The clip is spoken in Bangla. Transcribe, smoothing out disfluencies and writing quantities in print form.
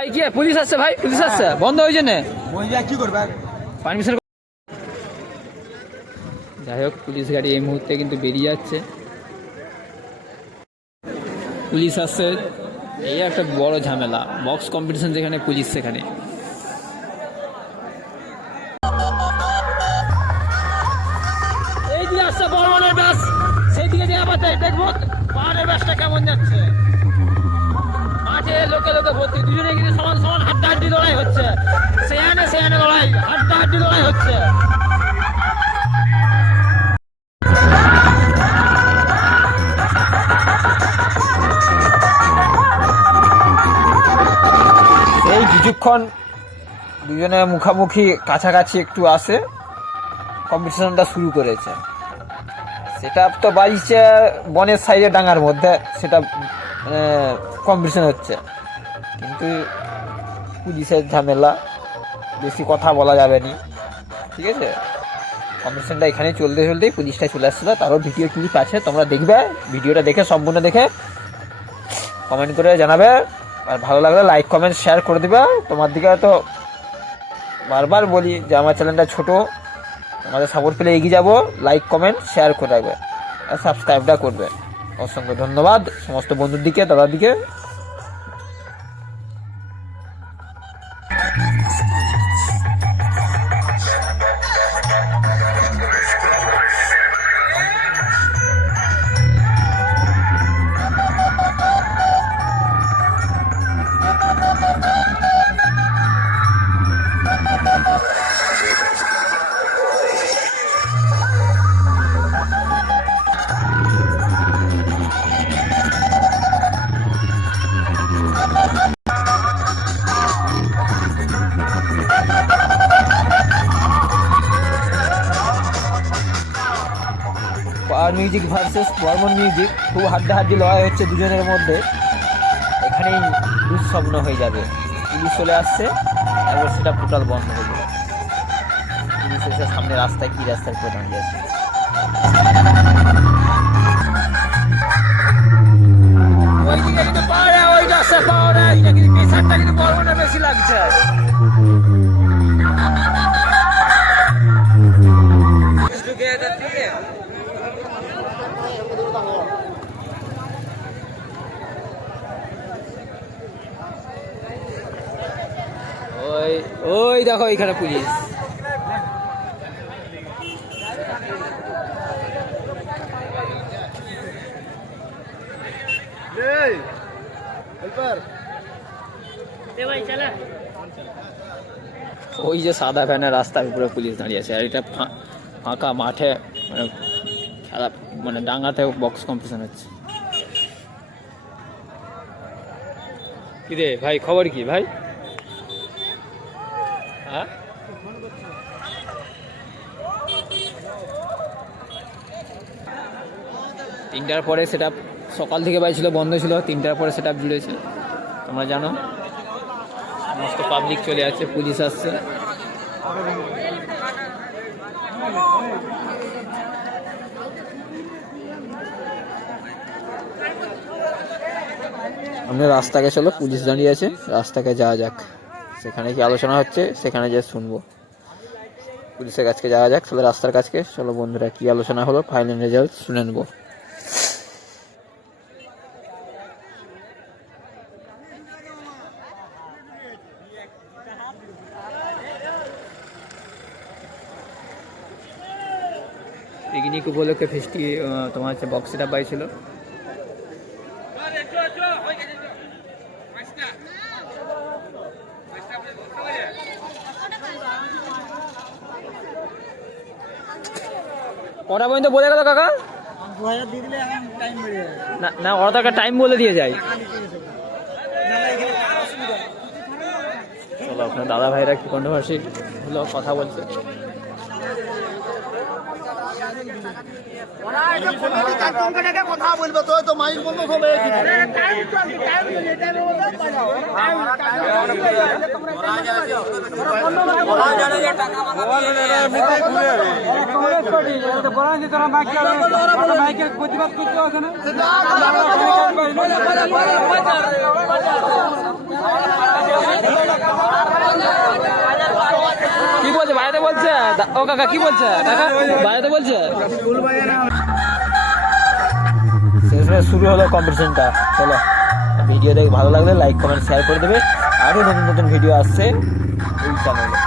ভাই কি পুলিশ আসছে, ভাই পুলিশ আসছে, বন্ধ হয়েছে না কি করবে পারমিশন। যাই হোক, পুলিশ গাড়ি এই মুহূর্তে কিন্তু বেরিয়ে যাচ্ছে, পুলিশ আসছে। এই একটা বড় ঝামেলা, বক্স কম্পিটিশন যেখানে পুলিশ সেখানে। এই দিকে আসছে বর্মনের বাস, সেই দিকে যে আবার দেখবো পাহাড়ের বাসটা কেমন যাচ্ছে। মাঠে লোকে লোকে ভর্তি, দুজনে কিন্তু সমান সমান হাড্ডাহাড্ডি লড়াই হচ্ছে, সেয়ানে লড়াই, হাড্ডাহাড্ডি লড়াই হচ্ছে। এই কিছুক্ষণ দুজনে মুখামুখি কাছাকাছি একটু আসে, কম্পিটিশনটা শুরু করেছে। সেটা তো বাড়িছে বনের সাইডে ডাঙার মধ্যে, সেটা কম্পিটিশন হচ্ছে, কিন্তু পুলিশের ঝামেলা, বেশি কথা বলা যাবে না, ঠিক আছে। কম্পিটিশনটা এখানে চলতে চলতেই পুলিশটা চলে আসছিলো, তারও ভিডিও ক্লিপ আছে, তোমরা দেখবে, ভিডিওটা দেখে সম্পূর্ণ দেখে কমেন্ট করে জানাবে, আর ভালো লাগলে লাইক কমেন্ট শেয়ার করে দিবে। তোমার দিকে তো বারবার বলি যে আমার চ্যানেলটা ছোটো, আমাদের সাপোর্ট পেলে এগিয়ে যাবো, লাইক কমেন্ট শেয়ার করে রাখবে আর সাবস্ক্রাইবটা করবে। অসংখ্য ধন্যবাদ সমস্ত বন্ধুর দিকে, দাদার দিকে। Power music versus Barman music, খুব হাড্ডাহাড্ডি লড়াই হচ্ছে দুজনের মধ্যে। এখানেই দুঃস্বপ্ন হয়ে যাবে, পুলিশ চলে আসছে, তারপর সেটা টোটাল বন্ধ হয়ে যাবে। পুলিশ এসে সামনে রাস্তায়, কি রাস্তার উপরে দাঁড়িয়ে আছে। বেশি লাগছে ওই দেখো এখানে পুলিশ। ওই যে সাদা ভ্যানের রাস্তার উপরে পুলিশ দাঁড়িয়ে আছে, আর এটা ফাঁকা মাঠে, মানে খেলা, মানে ডাঙ্গাতে বক্স কম্পিটিশন হচ্ছে। কি রে ভাই, খবর কি ভাই? হ্যাঁ, তিনটার পরে সেটা সকাল থেকে বাইছিল, বন্ধ ছিল, তিনটার পরে সেটা জুড়েছে, তোমরা জানো। সমস্ত পাবলিক চলে যাচ্ছে, পুলিশ আসছে। আমরা রাস্তাকে চলো, পুলিশ দাঁড়িয়ে আছে, রাস্তাকে যাওয়া যাক, সেখানে কি আলোচনা হচ্ছে সেখানে যে শুনবো। পুলিশের কাছকে যাওয়া যাক, চলো রাস্তার কাছকে চলো বন্ধুরা, কি আলোচনা হলো ফাইনাল রেজাল্ট শুনে নেবো। পিকনিক উপলক্ষে ফেস্টি তোমার হচ্ছে বক্স সেট আপ পাইছিল। কটা পর্যন্ত বলে গেল কাকা? না না, ওরা তো একটা টাইম বলে দিয়ে যায়। চলো, আপনার দাদা ভাইরা কি কন্ট্রোভার্সি হলো কথা বলছে। কথা বলবে তো মাইক বন্ধ হবে। প্রতিবাদ করতে বলছে ও কাকা কি বলছে কাকা বাজাতে বলছে শেষমেশ শুরু হলো কম্পিটিশনটা। চলো ভিডিও দেখে ভালো লাগলে লাইক কমেন্ট শেয়ার করে দেবে। আরও নতুন নতুন ভিডিও আসছে এই চ্যানেলে।